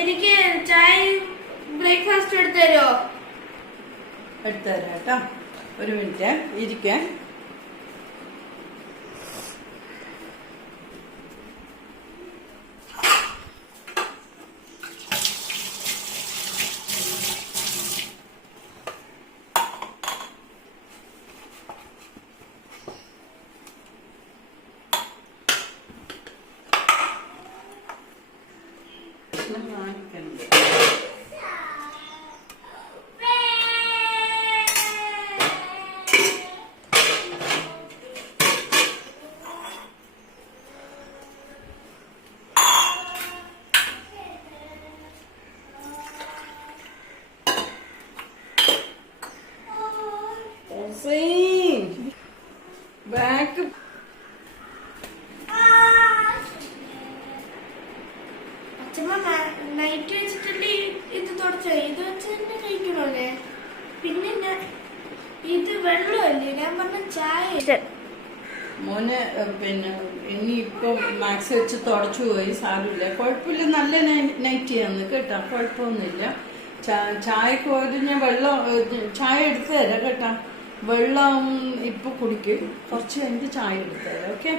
എനിക്ക് ചായ ബ്രേക്ക്ഫാസ്റ്റ് എടുത്തു തരുമോ? എടുത്തുതരാം കേട്ടോ. ഒരു മിനിറ്റ് ഇരിക്കാൻ. ബാക്ക് നൈറ്റ് വെച്ചിട്ടല്ലേ ഇത് തുടച്ചോ? ഇത് വെച്ച് തന്നെ കഴിക്കണോല്ലേ? പിന്നെ ഇത് വെള്ളമല്ലേ? ഞാൻ പറഞ്ഞ ചായ. മോന് പിന്നെ ഇനിയിപ്പം മാക്സ് വെച്ച് തുടച്ചു പോയി. സാരമില്ല, കുഴപ്പമില്ല. നല്ല നൈറ്റിയാന്ന് കേട്ടോ, കുഴപ്പമൊന്നുമില്ല. ചായക്ക് പോയത് ഞാൻ വെള്ളം ചായ എടുത്തു തരാം കേട്ടോ. വെള്ളം ഇപ്പൊ കുടിക്കും, കുറച്ച് കഴിഞ്ഞിട്ട് ചായ എടുത്തു തരാം. ഓക്കെ.